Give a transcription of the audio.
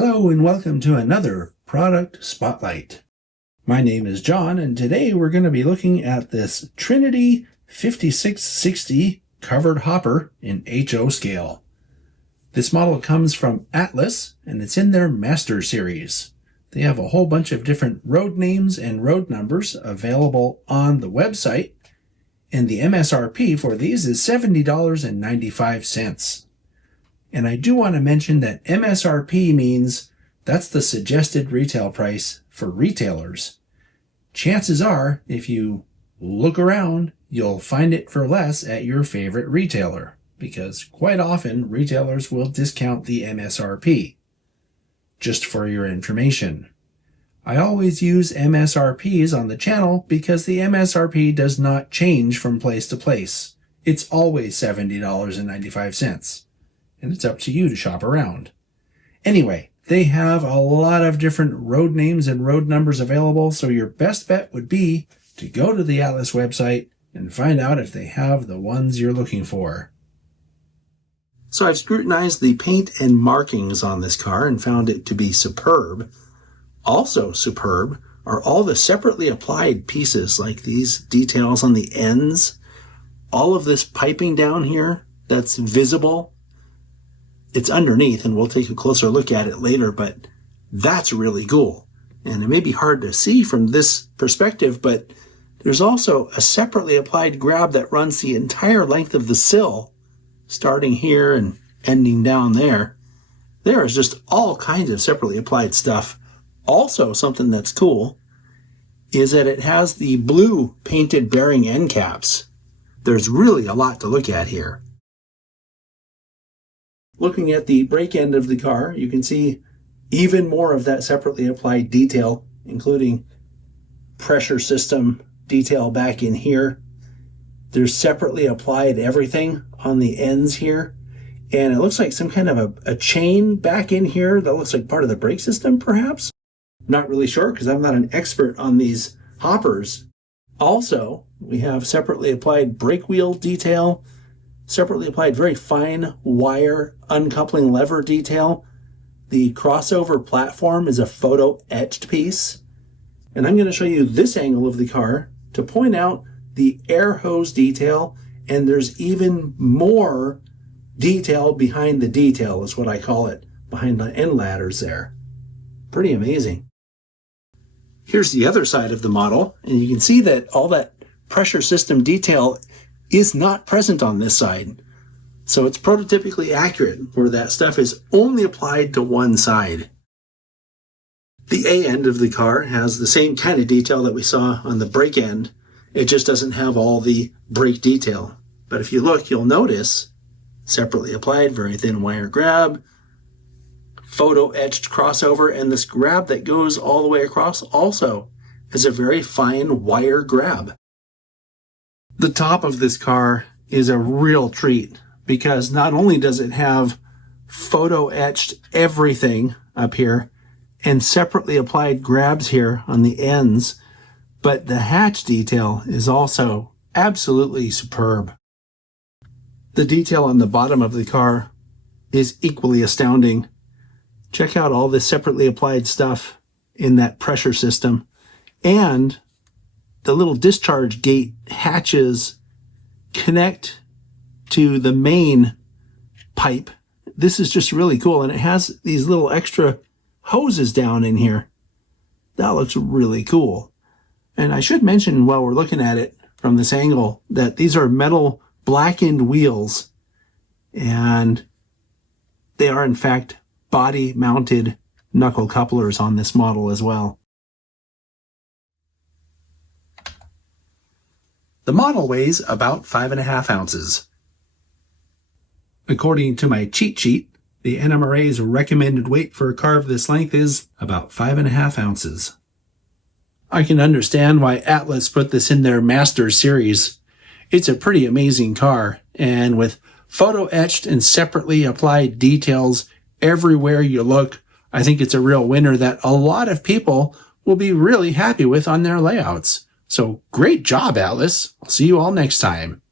Hello and welcome to another Product Spotlight. My name is John and today we're going to be looking at this Trinity 5660 covered hopper in HO scale. This model comes from Atlas and it's in their Master Series. They have a whole bunch of different road names and road numbers available on the website, and the MSRP for these is $70.95. And I do want to mention that MSRP means that's the suggested retail price for retailers. Chances are, if you look around, you'll find it for less at your favorite retailer, because quite often retailers will discount the MSRP. Just for your information. I always use MSRPs on the channel because the MSRP does not change from place to place. It's always $70.95. And it's up to you to shop around. Anyway, they have a lot of different road names and road numbers available, so your best bet would be to go to the Atlas website and find out if they have the ones you're looking for. So I've scrutinized the paint and markings on this car and found it to be superb. Also superb are all the separately applied pieces, like these details on the ends. All of this piping down here that's visible. It's underneath, and we'll take a closer look at it later, but that's really cool. And it may be hard to see from this perspective, but there's also a separately applied grab that runs the entire length of the sill, starting here and ending down there. There is just all kinds of separately applied stuff. Also, something that's cool is that it has the blue painted bearing end caps. There's really a lot to look at here. Looking at the brake end of the car, you can see even more of that separately applied detail, including pressure system detail back in here. There's separately applied everything on the ends here. And it looks like some kind of a chain back in here that looks like part of the brake system, perhaps. Not really sure because I'm not an expert on these hoppers. Also, we have separately applied brake wheel detail, separately applied very fine wire uncoupling lever detail. The crossover platform is a photo etched piece. And I'm going to show you this angle of the car to point out the air hose detail, and there's even more detail behind the detail is what I call it, behind the end ladders there. Pretty amazing. Here's the other side of the model, and you can see that all that pressure system detail is not present on this side. So it's prototypically accurate, where that stuff is only applied to one side. The A end of the car has the same kind of detail that we saw on the brake end. It just doesn't have all the brake detail. But if you look, you'll notice separately applied, very thin wire grab, photo etched crossover, and this grab that goes all the way across also is a very fine wire grab. The top of this car is a real treat because not only does it have photo etched everything up here and separately applied grabs here on the ends, but the hatch detail is also absolutely superb. The detail on the bottom of the car is equally astounding. Check out all this separately applied stuff in that pressure system, and the little discharge gate hatches connect to the main pipe. This is just really cool, and it has these little extra hoses down in here. That looks really cool. And I should mention while we're looking at it from this angle that these are metal blackened wheels, and they are in fact body mounted knuckle couplers on this model as well. The model weighs about 5.5 ounces. According to my cheat sheet, the NMRA's recommended weight for a car of this length is about 5.5 ounces. I can understand why Atlas put this in their Master Series. It's a pretty amazing car, and with photo etched and separately applied details everywhere you look, I think it's a real winner that a lot of people will be really happy with on their layouts. So great job, Atlas. I'll see you all next time.